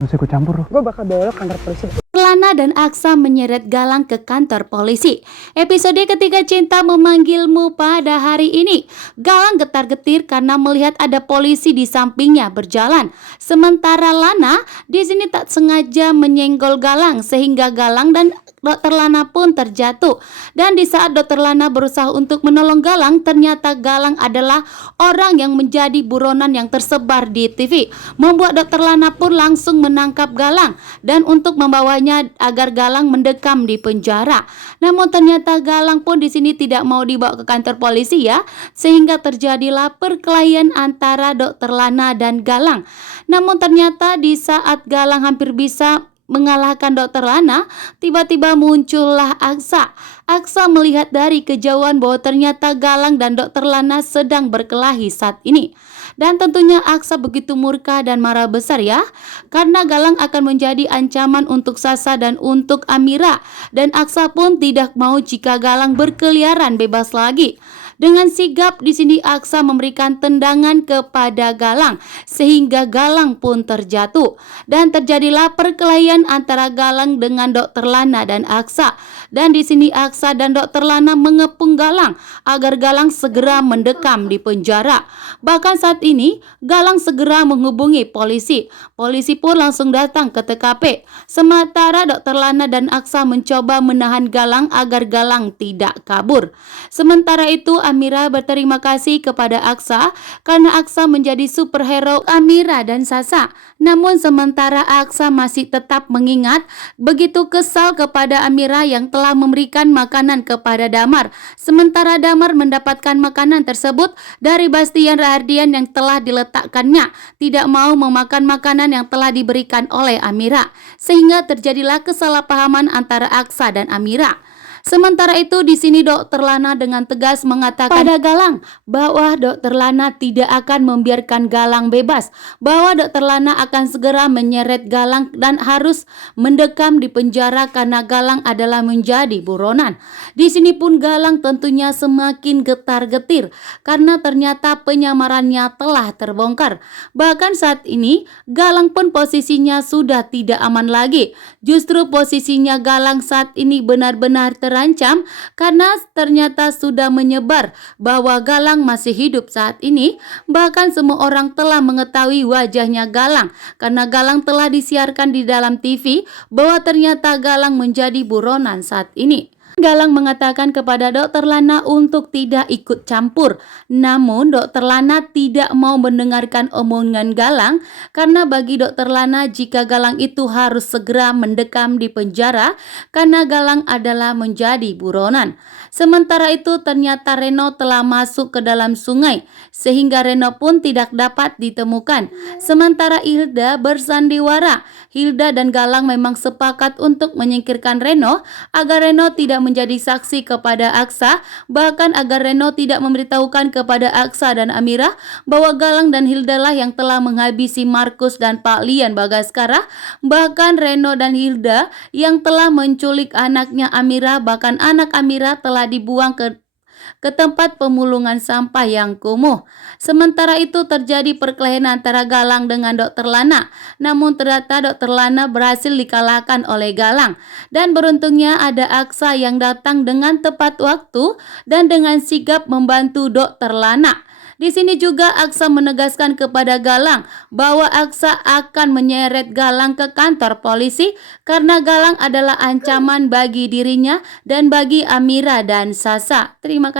Masih ikut campur loh. Gue bakal bawa lo ke kantor polisi. Lana dan Aksa menyeret Galang ke kantor polisi. Episode Ketika Cinta Memanggilmu pada hari ini. Galang getar-getir karena melihat ada polisi di sampingnya berjalan. Sementara Lana di sini tak sengaja menyenggol Galang sehingga Galang dan Dokter Lana pun terjatuh. Dan di saat Dokter Lana berusaha untuk menolong Galang, ternyata Galang adalah orang yang menjadi buronan yang tersebar di TV. Membuat Dokter Lana pun langsung menangkap Galang dan untuk membawanya agar Galang mendekam di penjara. Namun ternyata Galang pun di sini tidak mau dibawa ke kantor polisi ya, sehingga terjadilah perkelahian antara Dokter Lana dan Galang. Namun ternyata di saat Galang hampir bisa mengalahkan Dokter Lana, tiba-tiba muncullah Aksa. Aksa melihat dari kejauhan bahwa ternyata Galang dan Dokter Lana sedang berkelahi saat ini. Dan tentunya Aksa begitu murka dan marah besar ya, karena Galang akan menjadi ancaman untuk Sasa dan untuk Amira. Dan Aksa pun tidak mau jika Galang berkeliaran bebas lagi. Dengan sigap di sini Aksa memberikan tendangan kepada Galang sehingga Galang pun terjatuh dan terjadilah perkelahian antara Galang dengan Dokter Lana dan Aksa. Dan di sini Aksa dan Dokter Lana mengepung Galang agar Galang segera mendekam di penjara. Bahkan saat ini Galang segera menghubungi polisi. Polisi pun langsung datang ke TKP. Sementara Dokter Lana dan Aksa mencoba menahan Galang agar Galang tidak kabur. Sementara itu Amira berterima kasih kepada Aksa karena Aksa menjadi superhero Amira dan Sasa. Namun sementara Aksa masih tetap mengingat begitu kesal kepada Amira yang telah memberikan makanan kepada Damar. Sementara Damar mendapatkan makanan tersebut dari Bastian Rahardian yang telah diletakkannya, tidak mau memakan makanan yang telah diberikan oleh Amira, sehingga terjadilah kesalahpahaman antara Aksa dan Amira. Sementara itu di sini Dokter Lana dengan tegas mengatakan pada Galang bahwa Dokter Lana tidak akan membiarkan Galang bebas, bahwa Dokter Lana akan segera menyeret Galang dan harus mendekam di penjara karena Galang adalah menjadi buronan. Di sini pun Galang tentunya semakin getar-getir karena ternyata penyamarannya telah terbongkar. Bahkan saat ini Galang pun posisinya sudah tidak aman lagi. Justru posisinya Galang saat ini benar-benar terancam karena ternyata sudah menyebar bahwa Galang masih hidup saat ini. Bahkan semua orang telah mengetahui wajahnya Galang karena Galang telah disiarkan di dalam TV bahwa ternyata Galang menjadi buronan saat ini. Galang mengatakan kepada Dokter Lana untuk tidak ikut campur. Namun Dokter Lana tidak mau mendengarkan omongan Galang karena bagi Dokter Lana jika Galang itu harus segera mendekam di penjara karena Galang adalah menjadi buronan. Sementara itu ternyata Reno telah masuk ke dalam sungai sehingga Reno pun tidak dapat ditemukan. Sementara Hilda bersandiwara. Hilda dan Galang memang sepakat untuk menyingkirkan Reno agar Reno tidak menjadi saksi kepada Aksa, bahkan agar Reno tidak memberitahukan kepada Aksa dan Amira bahwa Galang dan Hilda lah yang telah menghabisi Markus dan Pak Lian Bagaskara. Bahkan Reno dan Hilda yang telah menculik anaknya Amira, bahkan anak Amira telah dibuang ke tempat pemulungan sampah yang kumuh. Sementara itu terjadi perkelahian antara Galang dengan Dokter Lana. Namun ternyata Dokter Lana berhasil dikalahkan oleh Galang. Dan beruntungnya ada Aksa yang datang dengan tepat waktu dan dengan sigap membantu Dokter Lana. Di sini juga Aksa menegaskan kepada Galang bahwa Aksa akan menyeret Galang ke kantor polisi karena Galang adalah ancaman bagi dirinya dan bagi Amira dan Sasa. Terima kasih.